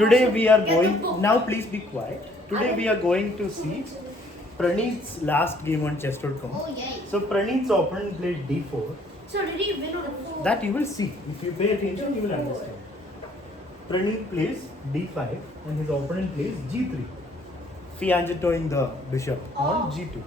Today we are going. Now please be quiet. Today we are going to see Praneeth's last game on chess.com. Oh, yay. So Praneeth's opponent played d4. So did he win or lose? That you will see. If you pay attention, you will understand. Praneeth plays d5 and his opponent plays g3, fianchettoing the bishop on g2.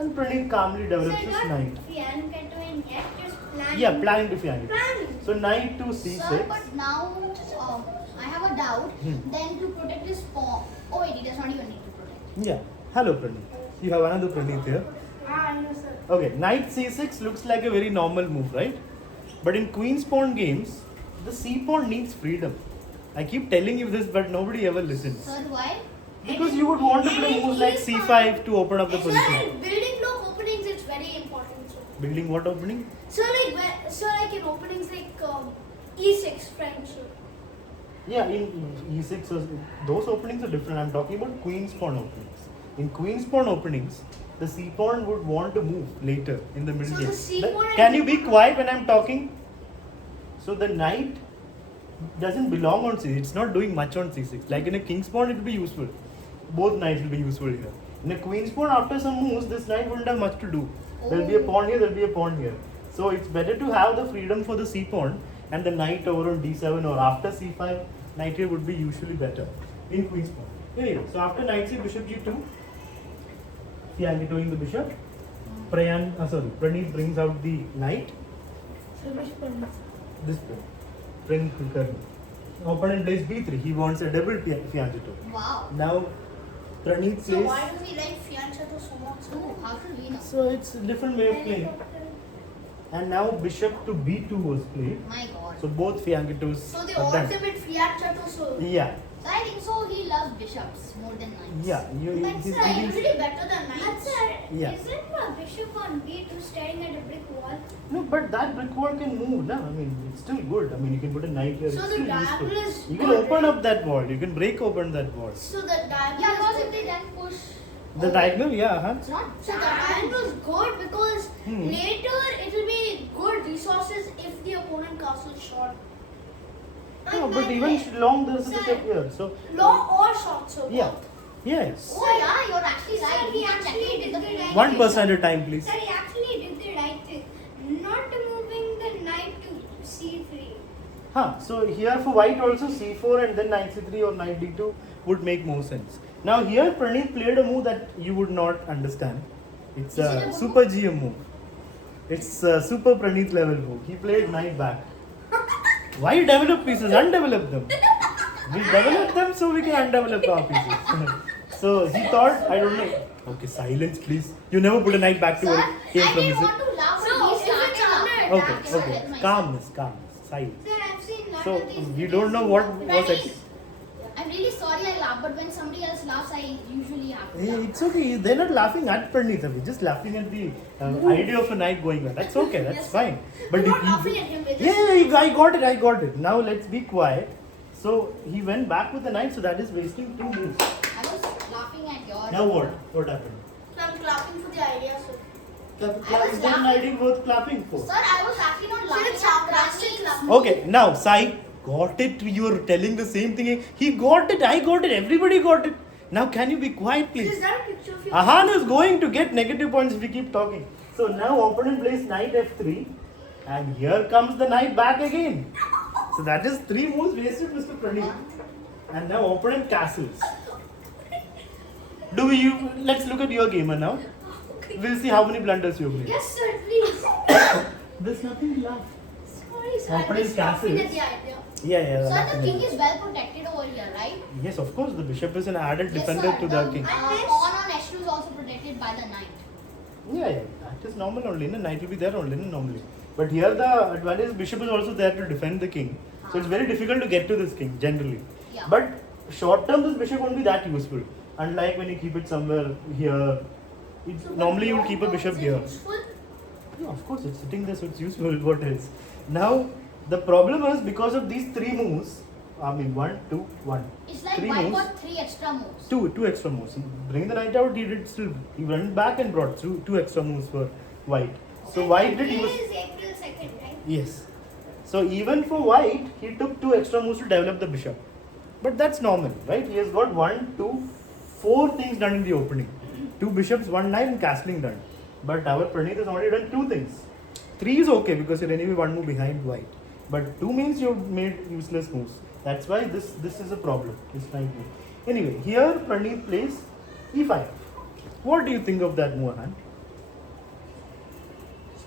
And Praneeth calmly develops his knight. Fianchettoing yet, just planning. Yeah, planning to fianchetto. Planning. So knight to c6. Sir, but now I have a doubt. Then to protect his pawn. Oh wait, he does not even need to protect. Yeah. Hello Praneeth. You have another Praneeth here. I know, sir. Okay, knight c6 looks like a very normal move, right? But in queen's pawn games, the c pawn needs freedom. I keep telling you this, but nobody ever listens. Sir, why? Because you would want to play moves like c5 to open up the Sir, position. in building block openings, it's very important. Sir. Building what opening? So like in openings like E6 French. Yeah, in e6, those openings are different. I'm talking about queen's pawn openings. In queen's pawn openings, the c pawn would want to move later in the middle So the game. c pawn and Can you be quiet when I'm talking? So the knight doesn't belong on c6. It's not doing much on c6. Like in a king's pawn, it will be useful. Both knights will be useful here. In a queen's pawn, after some moves, this knight wouldn't have much to do. There'll be a pawn here, there'll be a pawn here. So it's better to have the freedom for the c pawn and the knight over on d7 or after c5, knight here would be usually better in queen's pawn. Anyway, so after knight c, bishop g2, fianchettoing the bishop. Praneeth brings out the knight. This pawn. Bring quicker. Opponent plays b3. He wants a double fianchetto. Wow. Now, Praneeth So says. why does he like fianchetto so much? So how should we know? So it's a different way of playing. And now bishop to b2 was played. My God. So both fianchettos So the are done. ultimate fianchetto. So Yeah, So I think so. He loves bishops more than knights. yeah. but He's sir, really- usually better than knights. Yeah. Isn't a bishop on B2 staring at a brick wall? No, but that brick wall can move, no? I mean, it's still good. I mean, you can put a knight here. So it's the still diagonal useful. is You can good, open right? up that wall. You can break open that wall. So the diagonal Yeah, is because good. if they then push. The diagonal, yeah, huh? It's not. So the diagonal is good because Hmm. later it will be good resources if the opponent castle is short. No, but even long there's a bishop here. So, Long or short, so yeah. both. Yes. Oh yeah, you're actually Sir, right. he He actually actually did did the the right One person at a time, please. Sir, he actually did the right thing. Not moving the knight to c3. Huh. So here for white also c4 and then knight c3 or knight d2 would make more sense. Now here Praneeth played a move that you would not understand. It's Is it a a good super GM move. It's a super Praneeth level move. He played knight back. Why develop pieces? Undevelop them. We develop them so we can undevelop our pieces. So he thought, I don't know. Okay, silence please. You never put a knight back to Sir, where it came I from, didn't is it? want to laugh So, when he if it's started under laughing. Okay, That's what okay. helped myself. Calmness, silence. Sir, I've seen lot So of these we videos don't know in what the- was Praneeth, it. I'm really sorry I laughed, but when somebody else laughs, I usually have to Hey, laugh. it's okay. They're not laughing at Praneeth. We're just laughing at the idea of a knight going on. That's okay. That's Yes. fine. But We're not if you- laughing at him, we're just- yeah, I got it. I got it. Now let's be quiet. So he went back with the knight. So that is wasting 2 moves. I was laughing at your. Now what? What happened? So I'm clapping for the idea, sir. Is that an idea worth clapping for? Sir, I was actually not laughing it's at sarcastic Praneeth's laughing. Okay. Now Sai got it. You are telling the same thing. He got it. I got it. Everybody got it. Now can you be quiet, So please? is that a picture of you? Ahan is going to get negative points if we keep talking. So now opponent plays knight f3 and here comes the knight back again. So that is 3 moves wasted, Mr. Praneeth. And now opponent castles. Let's look at your gamer now. We'll see how many blunders you made. Yes, sir, please. There's nothing to laugh. Sorry, sir. I'm Opponent just laughing at castles. the idea. Yeah. Sir, the definitely. king is well protected over here, right? Yes, of course, the bishop is an added Yes, defender sir. to the king. Pawn on h2 is also protected by the knight. Yeah, that is normal only. No? Knight will be there only normally. But here the advantage is bishop is also there to defend the king. So it's very difficult to get to this king generally. Yeah. But short term this bishop won't be that useful. Unlike when you keep it somewhere here. Normally you would keep a bishop here. Yeah, of course it's sitting there so it's useful. What else? Now the problem is because of these 3 moves. I mean 1, 2, 1. It's like 3 white moves. got 3 extra moves. Two extra moves. Bring the knight out. He went back and brought through 2 extra moves for white. So white did. He Today was is April 2nd, right? yes. So even for white, he took 2 extra moves to develop the bishop. But that's normal, right? He has got 1, 2, 4 things done in the opening. 2 bishops, 1 knight, and castling done. But our Praneeth has already done 2 things. 3 is okay because you're anyway 1 move behind white. But 2 means you've made useless moves. That's why this is a problem. This knight move. Anyway, here Praneeth plays e5. What do you think of that move, Han?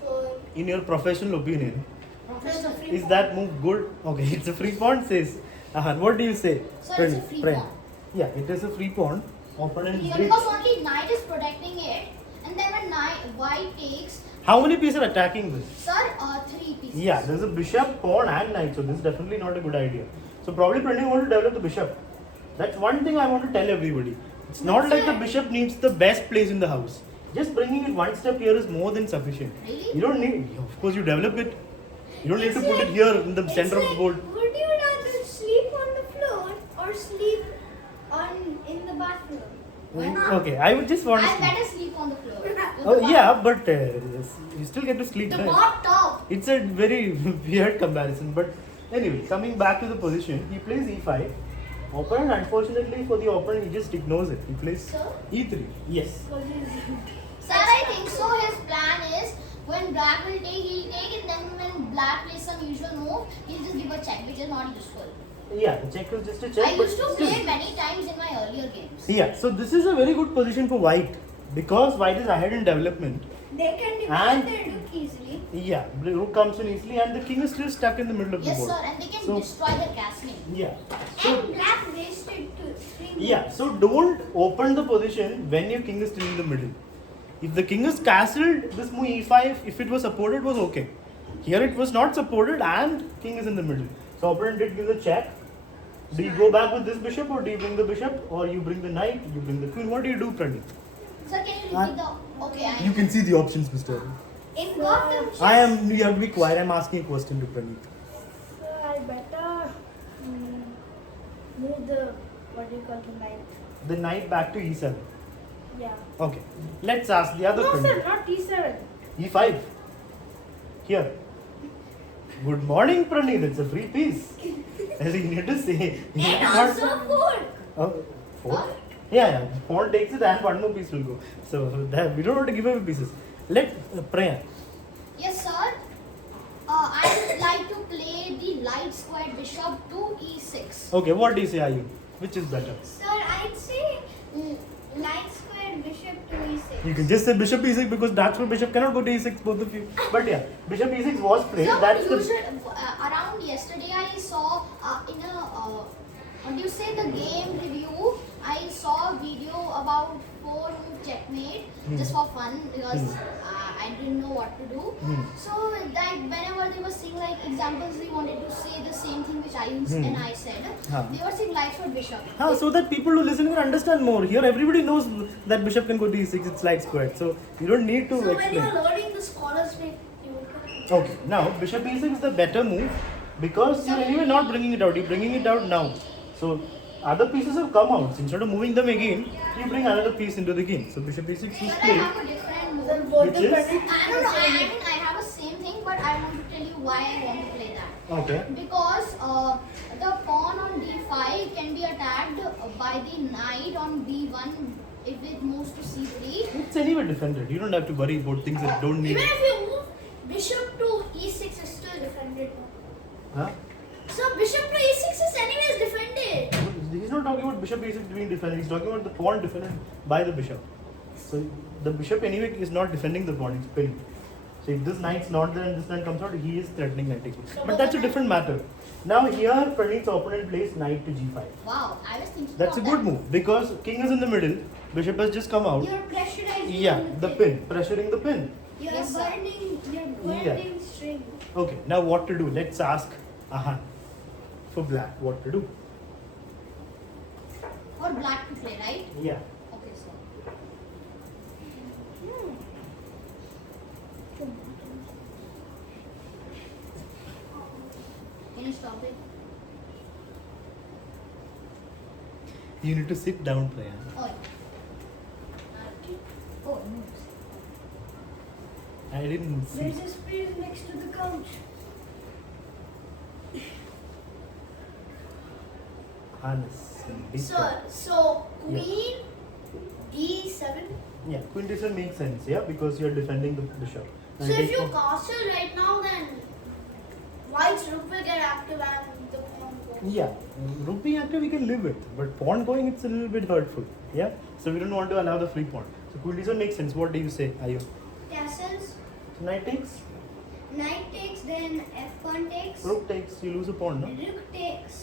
So, In your professional opinion, there's a free is pawn. that move good? Okay, it's a free pawn, says Ahan. What do you say? So it's a free pawn. Yeah, it is a free pawn. Opponent Yeah, breaks. because only knight is protecting it, and then when white takes, How many pieces are attacking this? sir, 3 pieces. Yeah, there's a bishop, pawn, and knight, so this is definitely not a good idea. So probably Pranay want to develop the bishop. That's one thing I want to tell everybody. It's not like the bishop needs the best place in the house. Just bringing it one step here is more than sufficient. Really? You don't need. Of course, you develop it. You don't need to put it here in the center of the board. Would you rather sleep on the floor or sleep in the bathroom? Why not? Okay, I would just want to. I'd better sleep on the floor. with Oh the yeah, but you still get to sleep The there. bot top. It's a very weird comparison, but anyway, coming back to the position, he plays e5. Opponent, unfortunately for the opponent, he just ignores it. He plays Sir? e3. Yes. Sir, I think so. His plan is when black will take, he'll take, and then when black plays some usual move, he'll just give a check, which is not useful. Yeah, the check was just a check. I but used to still. play it many times in my earlier games. Yeah, so this is a very good position for white because white is ahead in development. They can And- defend their rook easily. Yeah, the rook comes in easily, and the king is still stuck in the middle of Yes, the board. sir, and they can So- destroy the castling. Yeah. So And black wasted 3 yeah, so don't open the position when your king is still in the middle. If the king is castled, this move e5, if it was supported, was okay. Here it was not supported and king is in the middle. So opponent did give the check. Do you go back with this bishop or do you bring the bishop or you bring the knight, you bring the queen? What do you do, Pranit? Sir, can you repeat the? Okay, I. You can see the options, Mr. In Gotham chess, You have to be quiet, I'm asking a question to Pranit. I better move the, what do you call the knight? The knight back to e7. Yeah. Okay, let's ask the other No, Pranit. sir, not e7. E5. Here. Good morning, Pranit. It's a free piece. As you need to say. And also 4. Oh, 4? Yeah. Pawn takes it and one more piece will go. So we don't want to give away pieces. Let Priya. Yes, sir. I would like to play the light squared bishop to e6. Okay, what do you say, Ayun? Which is better? Sir, I'd say light square bishop to e6. You can just say bishop e6 because dark square bishop cannot go to e6, both of you. But yeah, bishop e6 was played. Sir, That's the. around yesterday I saw in a what do you say, the game review, I saw a video about 4 move checkmate just for fun because I didn't know what to do. So that whenever they were saying like examples, they wanted to say the same thing which I used and I said. They were saying light squared bishop. So that people who listen can understand more. Here everybody knows that bishop can go to e6, it's light squared. So you don't need to So when explain. you're loading the scholars make you Okay, now bishop e6 is the better move because you're anyway not bringing it out, you're bringing it out now. So other pieces have come out. So instead of moving them again, you bring another piece into the game. So bishop e6 is But I played. have a different move. then both Which the is? Pranit I don't know, I mean I have a same thing, but I want to tell you why I want to play that. Okay. Because the pawn on d5 can be attacked by the knight on b1 if it moves to c3. It's anyway defended. You don't have to worry about things that don't need. Even if you move bishop to e6 is still defended. Huh? So bishop to e6 is anyways defended. He's not talking about bishop e6 being defended. He's talking about the pawn defended by the bishop. So the bishop anyway is not defending the pawn. It's pinned. So if this knight's not there and this knight comes out, he is threatening knight taking. But that's a different matter. Now here Pranit's opponent plays knight to g5. Wow, I was thinking That's a of good that. move because king is in the middle, bishop has just come out. You're pressurizing Yeah, the pin, pressuring the pin. You're Yes, sir. burning string. Okay, now what to do? Let's ask Ahan for black what to do. For black to play, right? Yeah. Okay, so. Can you stop it? You need to sit down, Priya. Oh, oh, it moves. I didn't see. There's a space next to the couch. harness. So queen d7. Yeah, queen d7 makes sense, yeah, because you're defending the bishop. So if you castle right now, then white's rook will get active and the pawn goes. Yeah, rook being active we can live with, but pawn going it's a little bit hurtful. Yeah, so we don't want to allow the free pawn. So queen d7 makes sense. What do you say, Ayu? Castles. So knight takes, Knight takes, then f1 takes. rook takes, you lose a pawn, no? Rook takes.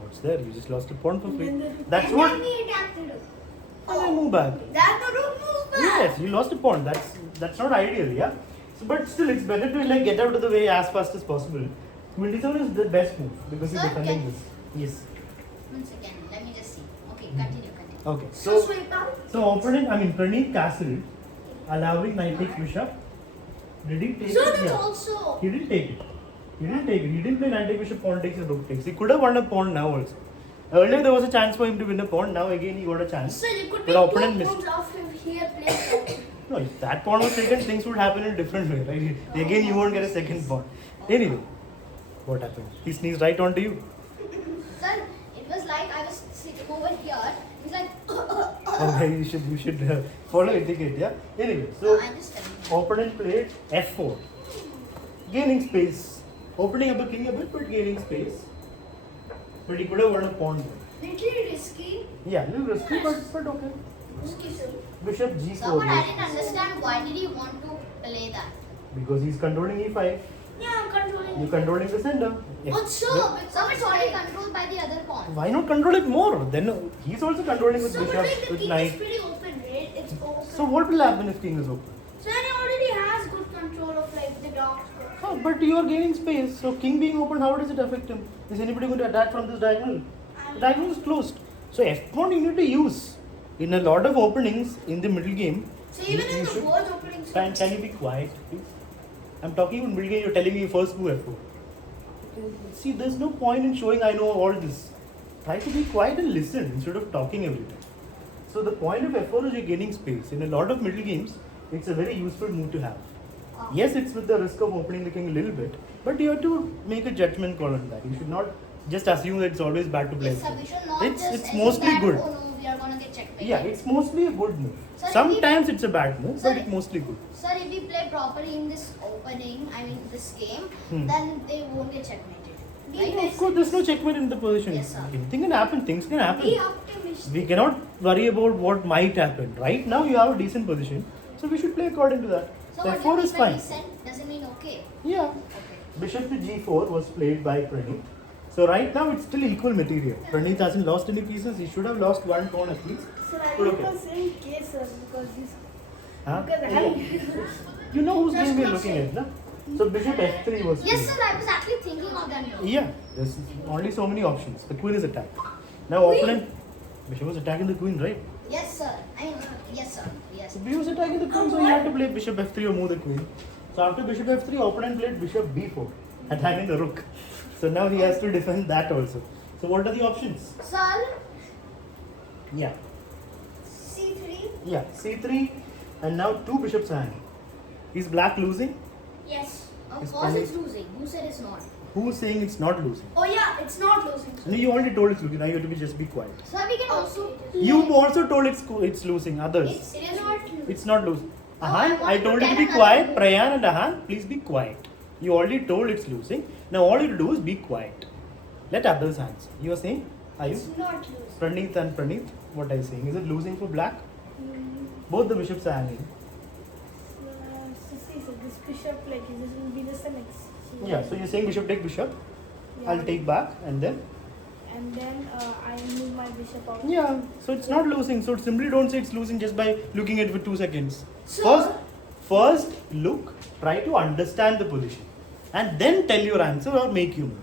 What's there? You just lost a pawn for free. That's and what. then we attack the rook. And then move back. Then the rook moves back. Yes, you lost a pawn. That's not ideal, yeah. So, but still, it's better to like get out of the way as fast as possible. Queen d7 is the best move because you're Sir, defending can- this. Yes. 1 second. Let me just see. Okay, continue. Okay. So So, sweep up. so opponent, I mean, Praneeth castle, allowing knight takes bishop. Did he take So it? that's Yeah. also. He didn't take it. He didn't take it. He didn't play knight takes bishop, pawn takes, and rook takes. He could have won a pawn now also. Earlier there was a chance for him to win a pawn. Now again he got a chance. So you could But be opponent two missed. pawns off if he had played. No, if that pawn was taken, things would happen in a different way, right? Again, you won't get a second pawn. Anyway, what happened? He sneezed right onto you. Sir, it was like I was sitting over here. It's like. Okay, you should follow etiquette, yeah. Anyway, so I'm just telling you. opponent played f4, gaining space, opening up a king a bit, but gaining space. But he could have won a pawn there. Little risky. Yeah, a little risky, but okay. Risky, sir. Bishop g4. Sir, but I yes. didn't understand why did he want to play that. Because he's controlling e5. Yeah, I'm controlling. You're controlling the center. Yeah. But sir, Sir, it's already controlled by the other pawn. Why not control it more? Then he's also controlling with so but like bishop, the with king is knight. pretty open, right? It's open. So what will happen if king is open? So then he already has good control of like the dark square. Oh, but you are gaining space. So king being open, how does it affect him? Is anybody going to attack from this diagonal? The diagonal is closed. So f pawn you need to use. In a lot of openings in the middle game, So even you in the should- words opening. can you be quiet, please? I'm talking in middle game, you're telling me first move f4. See, there's no point in showing I know all this. Try to be quiet and listen instead of talking every time. So the point of f4 is you're gaining space. In a lot of middle games, it's a very useful move to have. Yes, it's with the risk of opening the king a little bit, but you have to make a judgment call on that. You should not just assume that it's always bad to play Yes, sir, f4. we should not It's just it's mostly assume good. that, oh no, we are gonna get checkmated. Yeah, it's mostly a good move. Sir, if Sometimes it's a bad move, Sir, but it's mostly good. Sir, if we play properly in this opening, I mean this game, Hmm. then they won't get checkmated. Right? Of course, there's no checkmate in the position. Yes, sir. Anything can happen. Things can happen. Be optimistic. We cannot worry about what might happen. Right now, you have a decent position, so we should play according to that. So So what f4 you is mean by fine. decent doesn't mean okay. Yeah. Okay. Bishop to g4 was played by Praneeth. So right now, it's still equal material. Praneeth hasn't lost any pieces. He should have lost one pawn at least. So I But think okay. the same case, sir, because this. Huh? Because I. You know whose Just game we're not looking say. at, na? So bishop f3 was Yes, played. sir, I was actually thinking of that move. Yeah, there's only so many options. The queen is attacked. Now opponent, bishop was attacking the queen, right? Yes, sir. I mean, yes, sir. Yes. So B was attacking the queen, so he had to play bishop f3 or move the queen. So after bishop f3, opponent played bishop b4, attacking the rook. So now he has to defend that also. So what are the options? Sir, Yeah, C3. yeah, c3, and now two bishops are hanging. Is black losing? Yes. of It's course probably- it's losing. Who said it's not? Who's saying it's not losing? Oh yeah, it's not losing. And you already told it's losing. Now you have to just be quiet. Sir, we can also. You also told it's losing. Others. It is not losing. It's not losing. No, Ahan, I I want to told you to tell be another quiet. thing. Prayan and Ahan, please be quiet. You already told it's losing. Now all you do is be quiet. Let others answer. You are saying? Are you? It's not losing. Praneeth and Praneeth, what are you saying? Is it losing for black? Both the bishops are hanging. So this bishop, like, this will be the next. Yeah, so you're saying bishop take bishop. Yeah. I'll take back and then. And then I move my bishop out. Yeah, so it's not losing. So simply don't say it's losing just by looking at it for 2 seconds. So- First look, try to understand the position. And then tell your answer or make you move.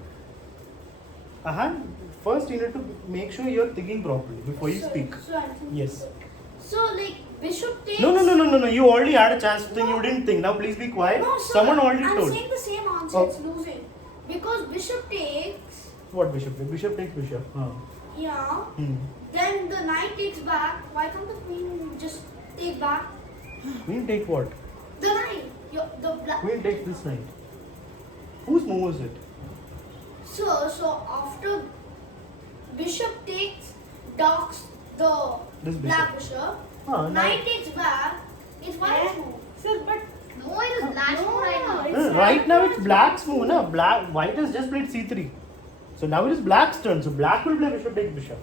First you need to make sure you're thinking properly before you speak. So I think Yes. So like bishop takes. No. You already had a chance to think. You didn't think. Now please be quiet. No, sir. Someone already I'm told. saying the same answer. Oh. It's losing because bishop takes. What bishop take? Bishop takes bishop. Yeah. Hmm. Then the knight takes back. Why can't the queen just take back? Queen take what? The knight. The black. Queen takes this knight. Whose move is it? So after the This black bishop. bishop. Ah, Knight takes back. It's white move. Sir, but No, it is black No, right now. it's No, right now it's black's move, na? White has just played c3. So now it is black's turn. So black will play bishop take bishop.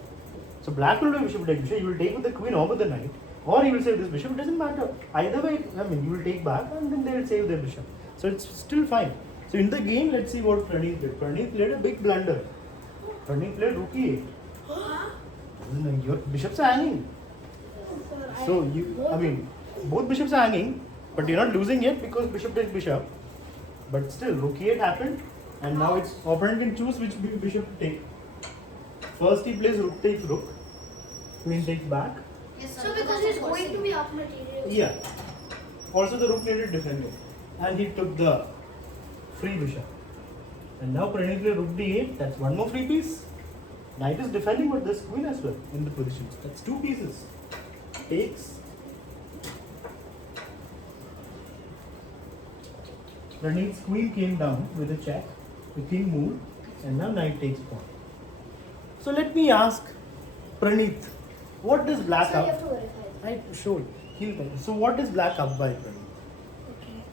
So black will play bishop take bishop. You will take with the queen or with the knight. Or you will save this bishop. It doesn't matter. Either way, I mean, you will take back and then they will save their bishop. So it's still fine. So in the game, let's see what Praneeth did. Praneeth played a big blunder. Praneeth played rook e8. Your bishops are hanging. sir, So I mean, both bishops are hanging, but you're not losing yet because bishop takes bishop. But still, rook e8 happened, and now its opponent can choose which bishop to take. First he plays rook takes rook, queen takes back. Yes, sir. So because he's going to be up material. Yeah. Also the rook needed defending, and he took the free bishop. And now Praneeth played rook d8. That's one more free piece. Knight is defending, but there's queen as well in the positions. That's two pieces. Takes. Praneeth's queen came down with a check. The king moved, and now knight takes pawn. So let me ask Praneeth, what does black So you up? have to verify. I showed. He'll tell you. So what is black up by Praneeth? okay.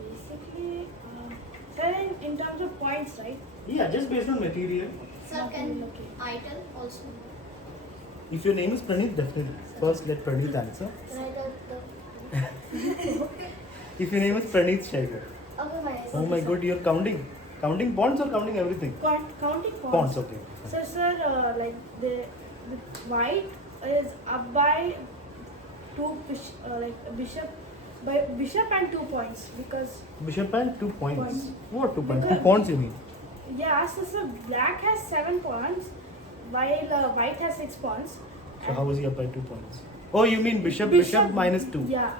Basically, sir, in terms of points, right? Yeah, just based on material. Sir, can Okay. I tell also? If your name is Praneeth, definitely. First, let Praneeth answer. Can I get the If your name is Praneeth Shekhar. okay, my Oh my god, you're counting. Counting pawns or counting everything? Counting Pawns, okay. So, sir, like the white is up by bishop by bishop and 2 points because Bishop and 2 points. Points. What 2 points? 2 Because- pawns you mean? yeah, so black has 7 points while white has 6 points. So how was he up by 2 points? Oh, you mean bishop minus 2. Yeah,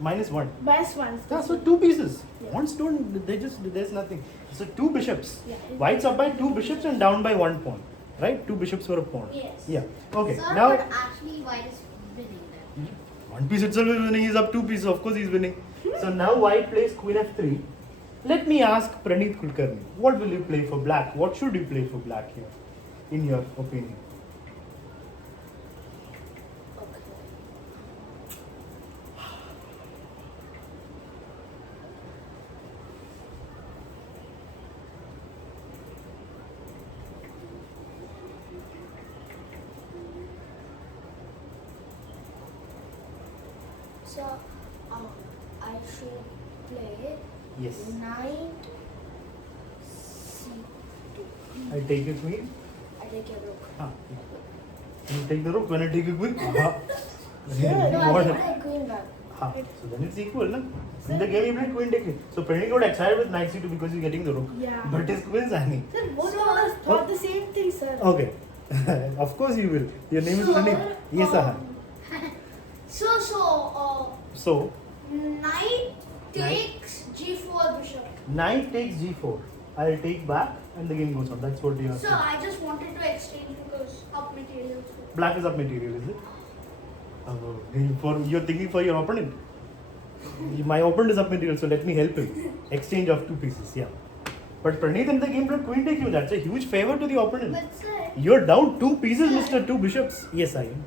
Minus 1. best ones. Yeah, so 2 pieces. Yeah. Pawns don't, they just, there's nothing. So 2 bishops. Yeah. White's up by 2 bishops and down by 1 pawn. Right? 2 bishops for a pawn. Yes. Yeah. Okay. Sir, Now, but actually white is winning there. one piece itself is winning. He's up 2 pieces. Of course, he's winning. So now white plays queen f3. Let me ask Praneeth Kulkarni, what will you play for black? What should you play for black here, in your opinion? So, I should play Yes. knight c2. I take a queen. I take a rook. Ah, you take the rook when I take a queen. Ah. No, I What? take my queen back. Ah, so then it's equal, no? In the game, you play queen take queen. So Praneeth got excited with knight c2 because he's getting the rook. Yeah. But his queen's hanging. Sir, both of us thought the same thing, sir. Okay. Of course you will. Your name is Praneeth. Yes, Ahan. So, Knight takes g4 bishop. knight takes g4. I'll take back and the game goes on. That's what you have So to. I just wanted to exchange because up material. Black is up material, is it? You're thinking for your opponent. My opponent is up material, so let me help him. Exchange of 2 pieces, yeah. But Praneeth in the game played queen take you. That's a huge favor to the opponent. But sir, You're down 2 pieces, Mr. 2 bishops. Yes, I am.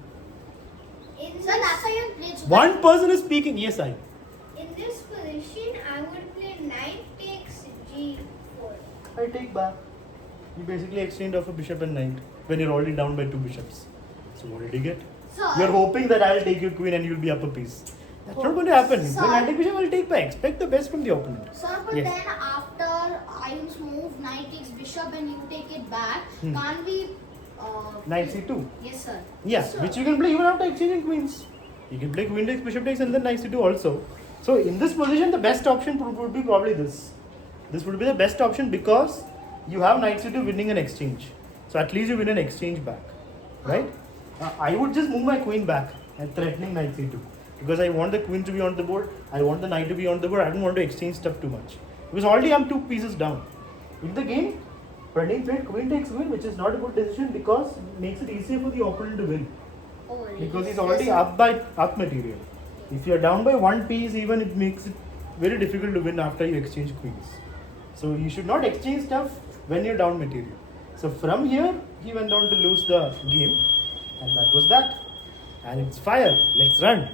in Sir, that's how you play. One person is speaking. Yes, I am. in this position, I would play knight takes g4. I take back. You basically exchanged off a bishop and knight when you're already down by 2 bishops. So what did you get? Sir, You're hoping that I'll take your queen and you'll be up a piece. That's not going to happen. Sir. When I take bishop, I'll take back. Expect the best from the opponent. Sir, but Yes. then after Iron's move, knight takes bishop and you take it back, Hmm. can't we? Knight c2. Yes, sir. Yeah, Sure. which you can play even after exchanging queens. You can play queen takes, bishop takes, and then knight c2 also. So in this position, the best option would be probably this. This would be the best option because you have knight c2 winning an exchange. So at least you win an exchange back, right? I would just move my queen back and threatening knight c2 because I want the queen to be on the board. I want the knight to be on the board. I don't want to exchange stuff too much because already I'm 2 pieces down. In the game, Praneeth played queen takes queen, which is not a good decision because it makes it easier for the opponent to win. Oh, because he's already up material. If you're down by one piece, even it makes it very difficult to win after you exchange queens. So you should not exchange stuff when you're down material. So from here, he went on to lose the game, and that was that. And it's fire. Let's run.